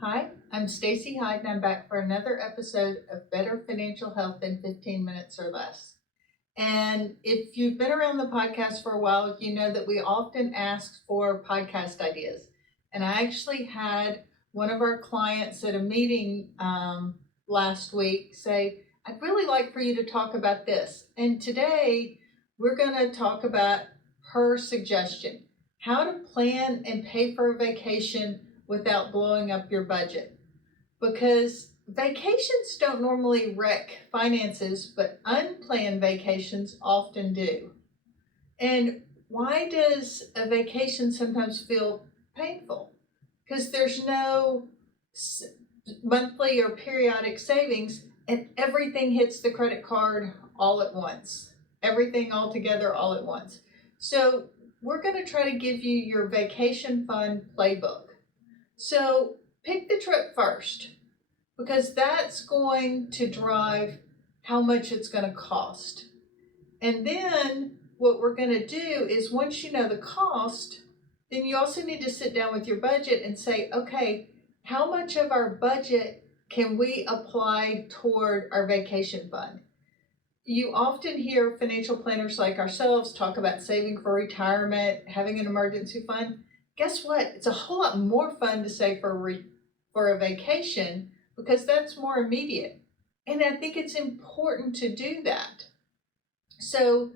Hi, I'm Stacy Hyde and I'm back for another episode of Better Financial Health in 15 Minutes or Less. And if you've been around the podcast for a while, you know that we often ask for podcast ideas. And I actually had one of our clients at a meeting last week say, I'd really like for you to talk about this. And today we're going to talk about her suggestion, how to plan and pay for a vacation without blowing up your budget. Because vacations don't normally wreck finances, but unplanned vacations often do. And why does a vacation sometimes feel painful? Because there's no monthly or periodic savings, and everything hits the credit card all at once. Everything all together all at once. So we're going to try to give you your vacation fund playbook. So pick the trip first, because that's going to drive how much it's going to cost. And then what we're going to do is, once you know the cost, then you also need to sit down with your budget and say, okay, how much of our budget can we apply toward our vacation fund? You often hear financial planners like ourselves talk about saving for retirement, having an emergency fund. Guess what? It's a whole lot more fun to save for a vacation, because that's more immediate. And I think it's important to do that. So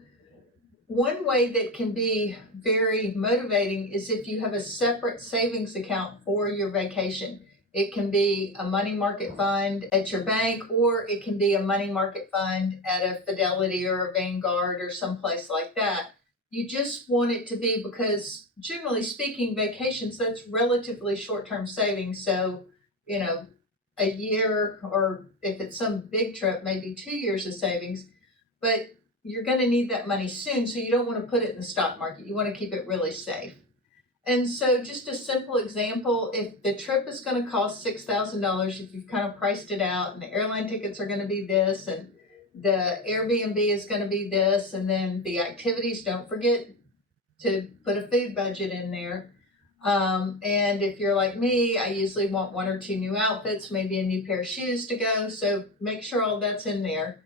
one way that can be very motivating is if you have a separate savings account for your vacation. It can be a money market fund at your bank, or it can be a money market fund at a Fidelity or a Vanguard or someplace like that. You just want it to be, because generally speaking, vacations, that's relatively short-term savings. So, a year, or if it's some big trip, maybe 2 years of savings, but you're going to need that money soon. So you don't want to put it in the stock market. You want to keep it really safe. And so just a simple example, if the trip is going to cost $6,000, if you've kind of priced it out, and the airline tickets are going to be this, and the Airbnb is going to be this, and then the activities, don't forget to put a food budget in there. And if you're like me, I usually want 1 or 2 new outfits, maybe a new pair of shoes to go. So make sure all that's in there.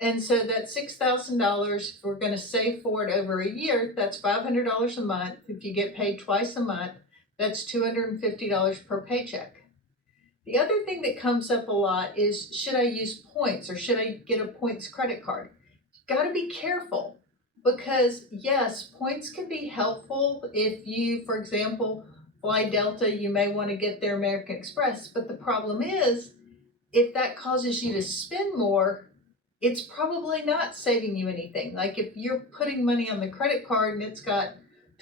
And so that $6,000, if we're going to save for it over a year, that's $500 a month. If you get paid twice a month, that's $250 per paycheck. The other thing that comes up a lot is, should I use points, or should I get a points credit card? You've got to be careful, because yes, points can be helpful. If you, for example, fly Delta, you may want to get their American Express. But the problem is, if that causes you to spend more, it's probably not saving you anything. Like if you're putting money on the credit card and it's got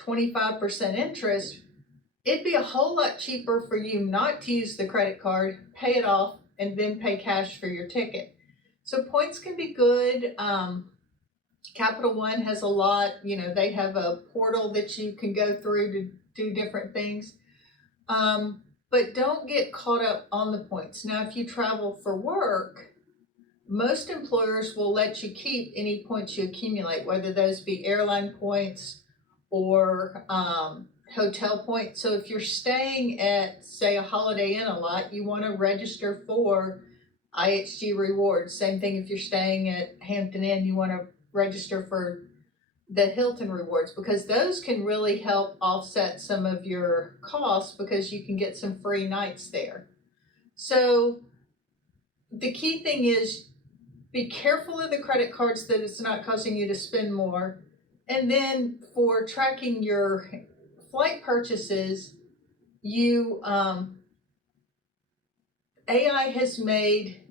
25% interest, it'd be a whole lot cheaper for you not to use the credit card, pay it off, and then pay cash for your ticket. So points can be good. Capital One has a lot. They have a portal that you can go through to do different things. But don't get caught up on the points. Now, if you travel for work, most employers will let you keep any points you accumulate, whether those be airline points or hotel points. So if you're staying at, say, a Holiday Inn a lot, you want to register for IHG rewards. Same thing if you're staying at Hampton Inn, you want to register for the Hilton rewards, because those can really help offset some of your costs, because you can get some free nights there. So the key thing is, be careful of the credit cards, that it's not causing you to spend more. And then for tracking your flight purchases, AI has made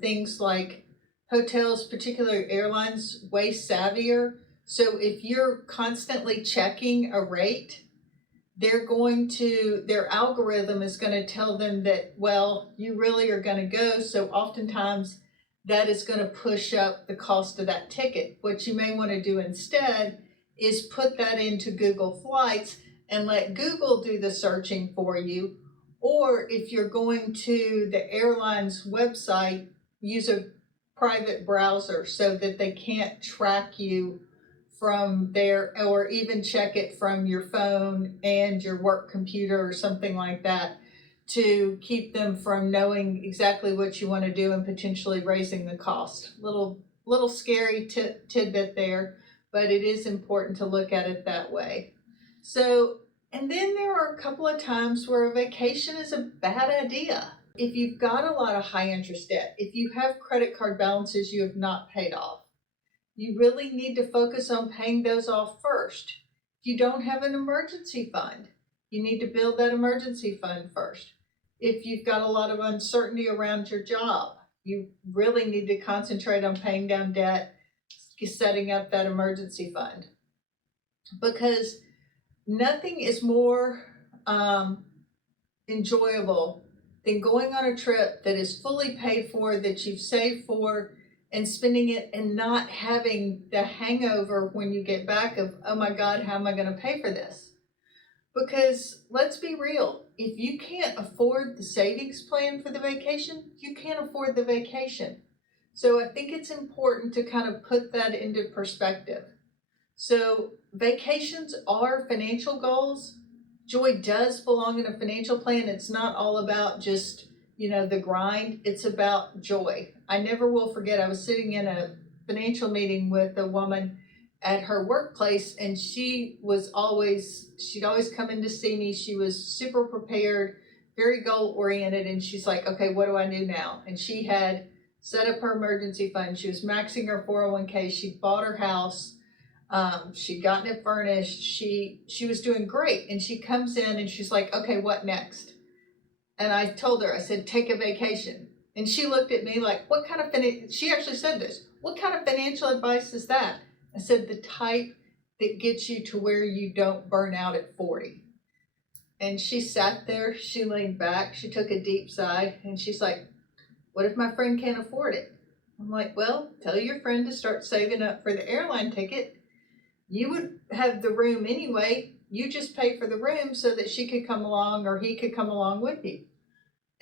things like hotels, particularly airlines, way savvier. So if you're constantly checking a rate, their algorithm is going to tell them that, well, you really are going to go. So oftentimes that is going to push up the cost of that ticket. What you may want to do instead is put that into Google Flights and let Google do the searching for you. Or if you're going to the airline's website, use a private browser so that they can't track you from there, or even check it from your phone and your work computer or something like that, to keep them from knowing exactly what you want to do and potentially raising the cost. Little scary tidbit there, but it is important to look at it that way. So, and then there are a couple of times where a vacation is a bad idea. If you've got a lot of high interest debt, if you have credit card balances you have not paid off, you really need to focus on paying those off first. If you don't have an emergency fund, you need to build that emergency fund first. If you've got a lot of uncertainty around your job, you really need to concentrate on paying down debt, setting up that emergency fund. Because nothing is more enjoyable than going on a trip that is fully paid for, that you've saved for, and spending it and not having the hangover when you get back of, oh my God, how am I going to pay for this? Because let's be real, if you can't afford the savings plan for the vacation, you can't afford the vacation. So I think it's important to kind of put that into perspective. So vacations are financial goals. Joy does belong in a financial plan. It's not all about just, the grind. It's about joy. I never will forget, I was sitting in a financial meeting with a woman at her workplace, and she'd always come in to see me. She was super prepared, very goal oriented, and she's like, okay, what do I do now? And she had set up her emergency fund. She was maxing her 401k. She bought her house. She'd gotten it furnished. She was doing great. And she comes in and she's like, okay, what next? And I told her, I said, take a vacation. And she looked at me like, what kind of she actually said this, what kind of financial advice is that? I said, the type that gets you to where you don't burn out at 40. And she sat there, she leaned back, she took a deep sigh, and she's like, what if my friend can't afford it? I'm like, well, tell your friend to start saving up for the airline ticket. You would have the room anyway. You just pay for the room so that she could come along or he could come along with you.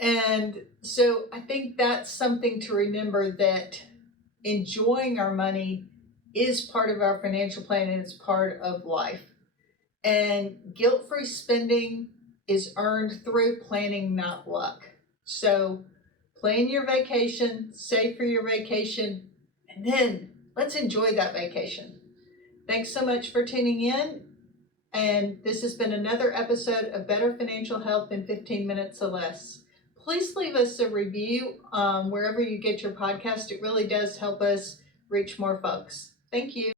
And so I think that's something to remember, that enjoying our money is part of our financial plan and it's part of life. And guilt-free spending is earned through planning, not luck. So plan your vacation, save for your vacation, and then let's enjoy that vacation. Thanks so much for tuning in. And this has been another episode of Better Financial Health in 15 Minutes or Less. Please leave us a review wherever you get your podcast. It really does help us reach more folks. Thank you.